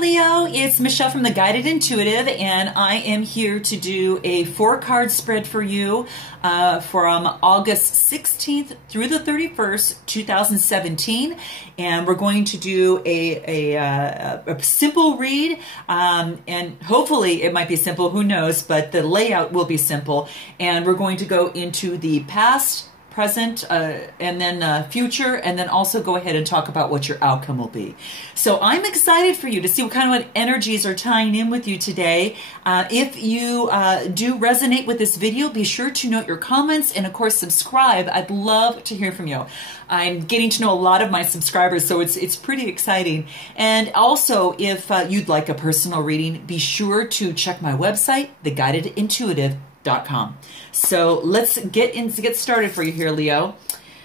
Leo, it's Michelle from the Guided Intuitive, and I am here to do a 4-card spread for you from August 16th through the 31st, 2017. And we're going to do a simple read, and hopefully it might be simple, who knows, but the layout will be simple. And we're going to go into the past, present, and then future, and then also go ahead and talk about what your outcome will be. So I'm excited for you to see what energies are tying in with you today. If you do resonate with this video, be sure to note your comments and of course subscribe. I'd love to hear from you. I'm getting to know a lot of my subscribers, so it's pretty exciting. And also, if you'd like a personal reading, be sure to check my website, theguidedintuitive.com. So let's get started for you here, Leo.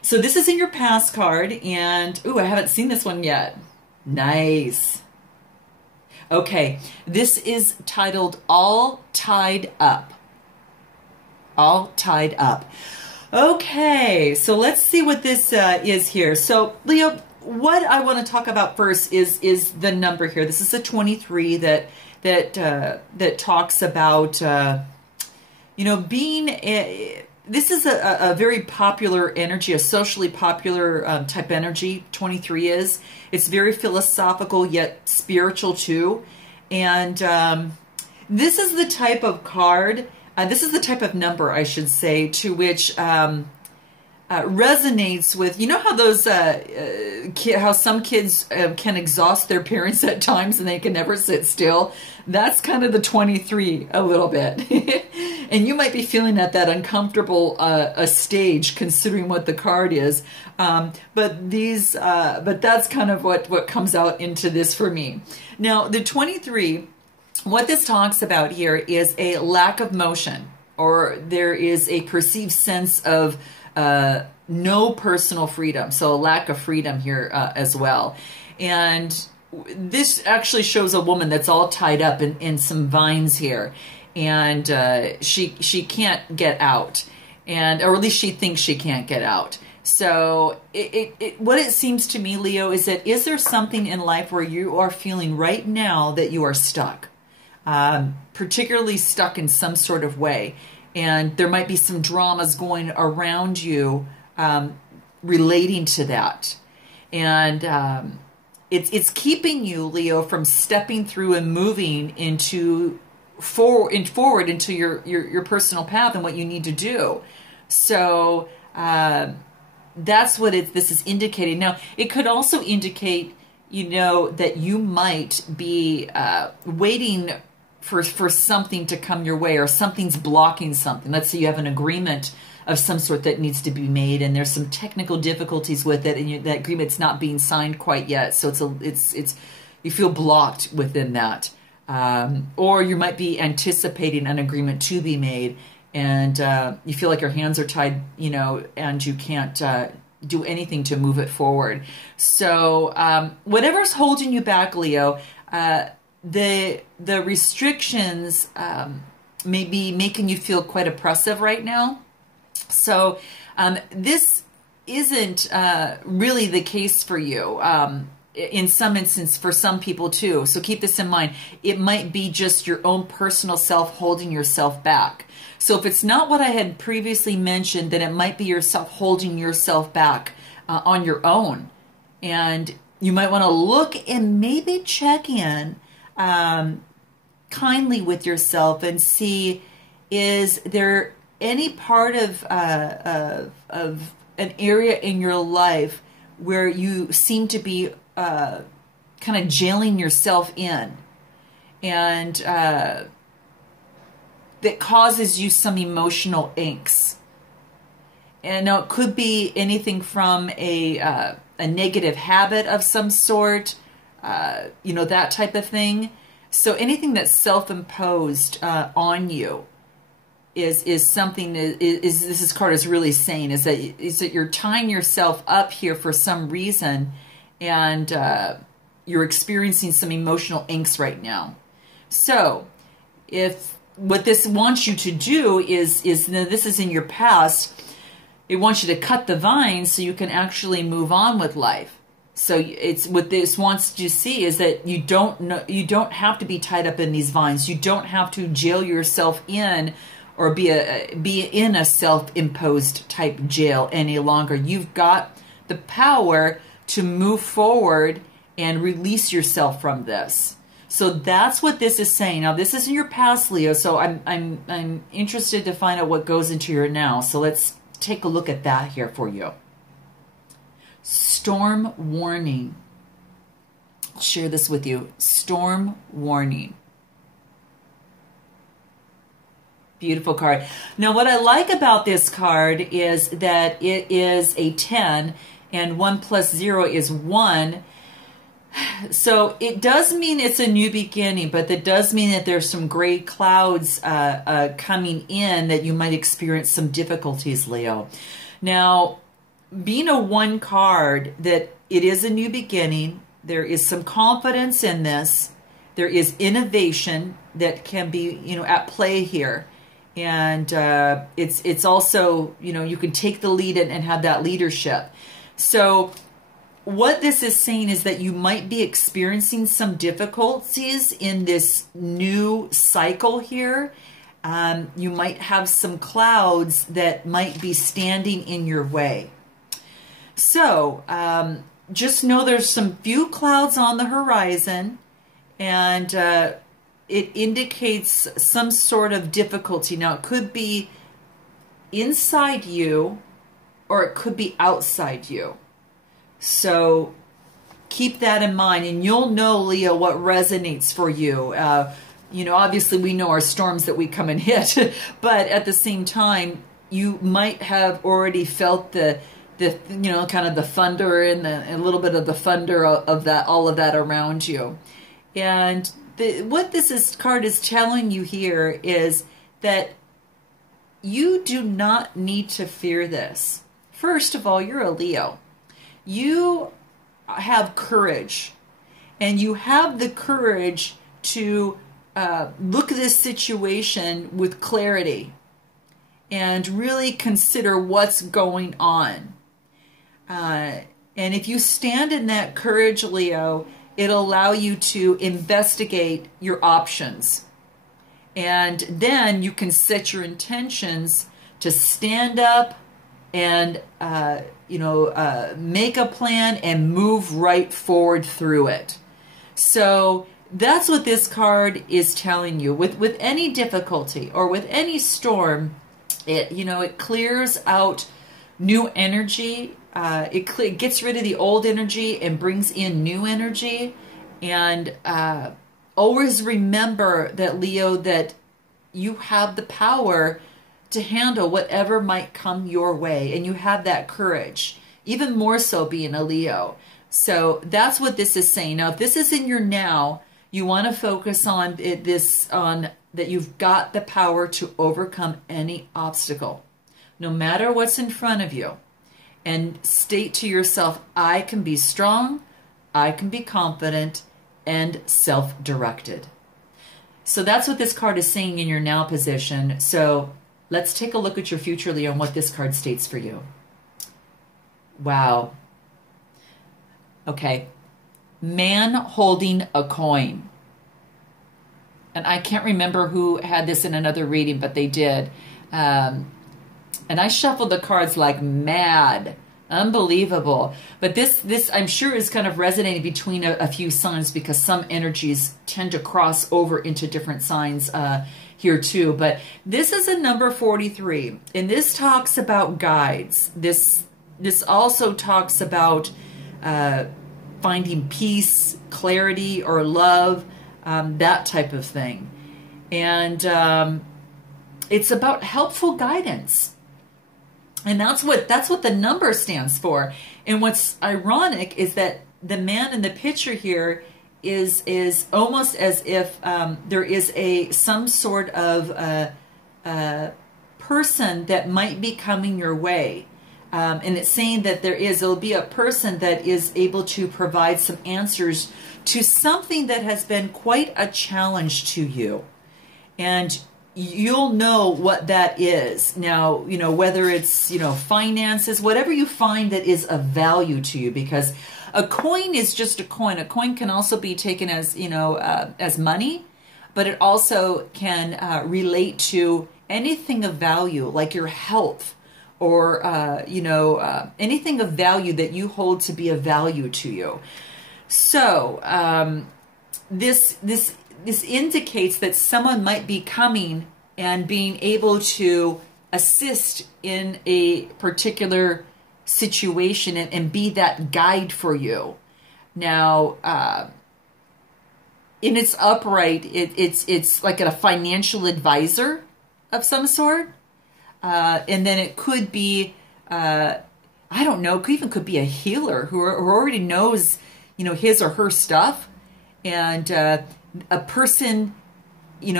So this is in your past card, and ooh, I haven't seen this one yet. Nice. Okay, this is titled All Tied Up. All Tied Up. Okay, so let's see what this is here. So Leo, what I want to talk about first is the number here. This is a 23 that talks about being this is a very popular energy, a socially popular type energy. 23 is. It's very philosophical yet spiritual too. And this is the type of card, this is the type of number, I should say, to which resonates with, you know how those how some kids can exhaust their parents at times and they can never sit still. That's kind of the 23 a little bit. And you might be feeling at that uncomfortable a stage, considering what the card is. But that's kind of what comes out into this for me. Now, the 23, what this talks about here is a lack of motion, or there is a perceived sense of no personal freedom. So a lack of freedom here as well. And this actually shows a woman that's all tied up in some vines here. And she can't get out, or at least she thinks she can't get out. So what it seems to me, Leo, is there something in life where you are feeling right now that you are stuck, particularly stuck in some sort of way, and there might be some dramas going around you relating to that, and it's keeping you, Leo, from stepping through and moving forward into your personal path and what you need to do. So that's what this is indicating. Now, it could also indicate, that you might be waiting for something to come your way, or something's blocking something. Let's say you have an agreement of some sort that needs to be made, and there's some technical difficulties with it, and that agreement's not being signed quite yet. So you feel blocked within that. Or you might be anticipating an agreement to be made, and you feel like your hands are tied, and you can't do anything to move it forward. So whatever's holding you back, Leo, the restrictions may be making you feel quite oppressive right now. So this isn't really the case for you. In some instance, for some people too. So keep this in mind. It might be just your own personal self holding yourself back. So if it's not what I had previously mentioned, then it might be yourself holding yourself back on your own. And you might want to look and maybe check in kindly with yourself and see, is there any part of an area in your life where you seem to be kind of jailing yourself in, and that causes you some emotional angst. And now it could be anything from a negative habit of some sort, that type of thing. So anything that's self-imposed on you is something this card is really saying is that you're tying yourself up here for some reason, and you're experiencing some emotional angst right now. So if what this wants you to do is this is in your past, it wants you to cut the vines so you can actually move on with life. So it's what this wants to see is that you don't have to be tied up in these vines. You don't have to jail yourself in or be in a self-imposed type jail any longer. You've got the power to move forward and release yourself from this. So that's what this is saying. Now, this is in your past, Leo, so I'm interested to find out what goes into your now. So let's take a look at that here for you. Storm warning. I'll share this with you. Storm warning. Beautiful card. Now, what I like about this card is that it is a 10, and 1 plus 0 is 1. So it does mean it's a new beginning, but that does mean that there's some gray clouds coming in that you might experience some difficulties, Leo. Now, being a 1 card, that it is a new beginning, there is some confidence in this, there is innovation that can be, at play here. And it's also, you can take the lead and have that leadership. So what this is saying is that you might be experiencing some difficulties in this new cycle here. You might have some clouds that might be standing in your way. So just know there's some few clouds on the horizon, and it indicates some sort of difficulty. Now, it could be inside you or it could be outside you. So keep that in mind, and you'll know, Leo, what resonates for you. Obviously we know our storms that we come and hit, but at the same time, you might have already felt the kind of the thunder and a little bit of the thunder of that, all of that around you. And what this card is telling you here is that you do not need to fear this. First of all, you're a Leo. You have courage, and you have the courage to look at this situation with clarity and really consider what's going on. And if you stand in that courage, Leo, it'll allow you to investigate your options. And then you can set your intentions to stand up and, make a plan and move right forward through it. So that's what this card is telling you. With any difficulty or with any storm, it clears out new energy. It gets rid of the old energy and brings in new energy. And always remember that, Leo, that you have the power to handle whatever might come your way. And you have that courage, even more so being a Leo. So that's what this is saying. Now, if this is in your now, you want to focus on that you've got the power to overcome any obstacle, no matter what's in front of you. And state to yourself, I can be strong, I can be confident, and self-directed. So that's what this card is saying in your now position. So let's take a look at your future, Leo, and what this card states for you. Wow. Okay. Man holding a coin. And I can't remember who had this in another reading, but they did. And I shuffled the cards like mad. Unbelievable. But this I'm sure is kind of resonating between a few signs, because some energies tend to cross over into different signs here too. But this is a number 43, and this talks about guides. This also talks about finding peace, clarity, or love, that type of thing. And it's about helpful guidance. And that's what the number stands for. And what's ironic is that the man in the picture here is almost as if there is some sort of person that might be coming your way. And it's saying that there'll be a person that is able to provide some answers to something that has been quite a challenge to you. And you'll know what that is. Now, whether it's, finances, whatever you find that is of value to you, because A coin is just a coin. A coin can also be taken as, as money, but it also can relate to anything of value, like your health, or anything of value that you hold to be of value to you. So this indicates that someone might be coming and being able to assist in a particular situation and be that guide for you. Now, in its upright, it's like a financial advisor of some sort. And then it could be, I don't know, could be a healer who already knows, his or her stuff. And a person,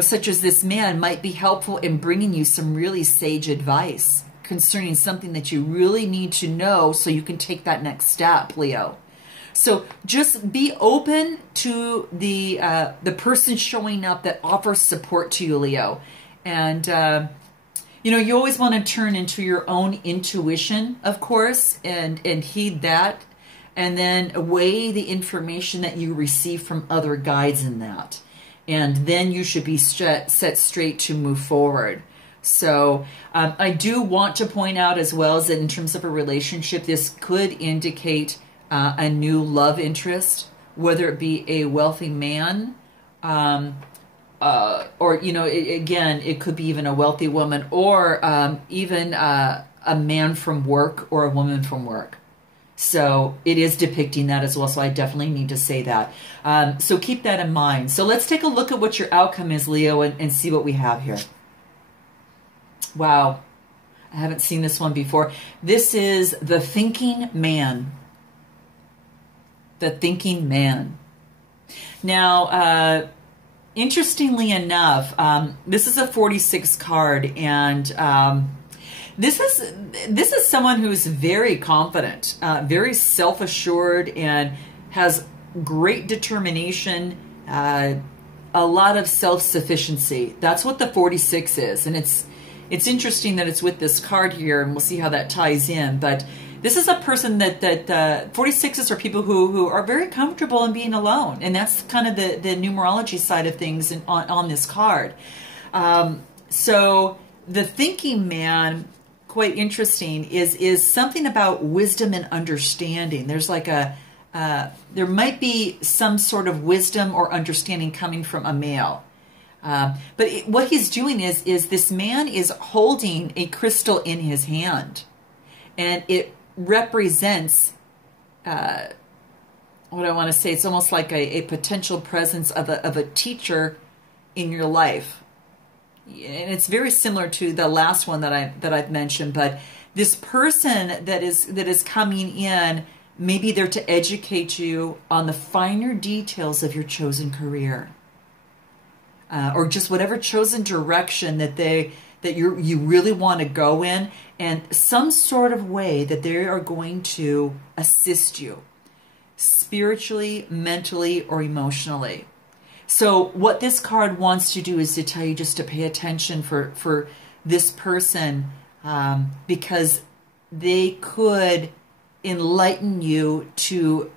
such as this man, might be helpful in bringing you some really sage advice concerning something that you really need to know so you can take that next step, Leo. So just be open to the person showing up that offers support to you, Leo. And, you always want to turn into your own intuition, of course, and heed that. And then weigh the information that you receive from other guides in that. And then you should be set straight to move forward. So I do want to point out as well as that in terms of a relationship, this could indicate a new love interest, whether it be a wealthy man, or, again, it could be even a wealthy woman, or even a man from work or a woman from work. So it is depicting that as well. So I definitely need to say that. So keep that in mind. So let's take a look at what your outcome is, Leo, and see what we have here. Wow. I haven't seen this one before. This is the thinking man. The thinking man. Now, interestingly enough, this is a 46 card, and this is someone who's very confident, very self-assured, and has great determination, a lot of self-sufficiency. That's what the 46 is, and it's interesting that it's with this card here, and we'll see how that ties in. But this is a person that 46s are people who are very comfortable in being alone, and that's kind of the numerology side of things on this card. So the thinking man, quite interesting, is something about wisdom and understanding. There's like there might be some sort of wisdom or understanding coming from a male. But what he's doing is this man is holding a crystal in his hand, and it represents what I want to say. It's almost like a potential presence of a teacher in your life. And it's very similar to the last one that I've mentioned, but this person that is coming in, maybe they're to educate you on the finer details of your chosen career, or just whatever chosen direction that you really want to go in, and some sort of way that they are going to assist you spiritually, mentally, or emotionally. So what this card wants to do is to tell you just to pay attention for this person, because they could enlighten you to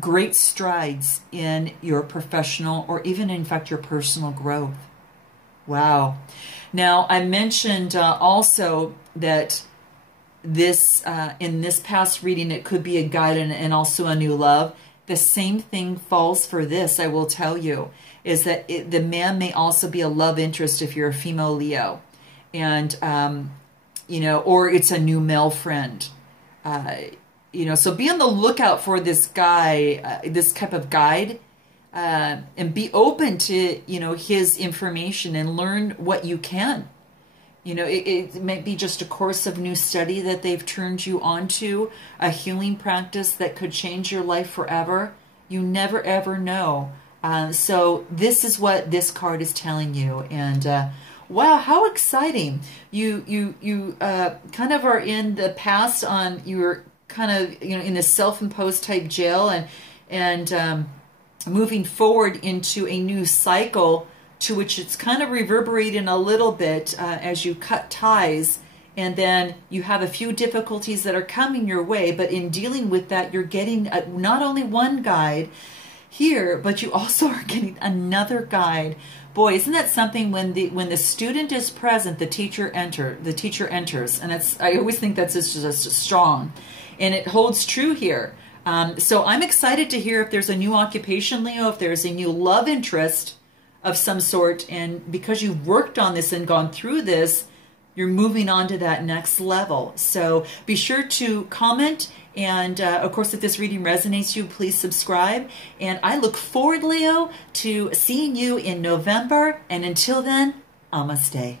great strides in your professional or even, in fact, your personal growth. Wow. Now, I mentioned also that this in this past reading, it could be a guide and also a new love. The same thing falls for this, I will tell you, is that the man may also be a love interest if you're a female Leo. And, or it's a new male friend. So be on the lookout for this guy, this type of guide, and be open to, his information and learn what you can. It might be just a course of new study that they've turned you onto, a healing practice that could change your life forever. You never, ever know. So this is what this card is telling you. And wow, how exciting. You kind of are in the past on, you were kind of, in a self-imposed type jail and moving forward into a new cycle, to which it's kind of reverberating a little bit as you cut ties and then you have a few difficulties that are coming your way, but in dealing with that, you're getting not only one guide here, but you also are getting another guide. Boy, isn't that something? When the student is present, the teacher enters, and I always think that's just strong, and it holds true here. So I'm excited to hear if there's a new occupation, Leo, if there's a new love interest of some sort, and because you've worked on this and gone through this, you're moving on to that next level. So be sure to comment, and of course, if this reading resonates you, please subscribe. And I look forward, Leo, to seeing you in November. And until then, namaste.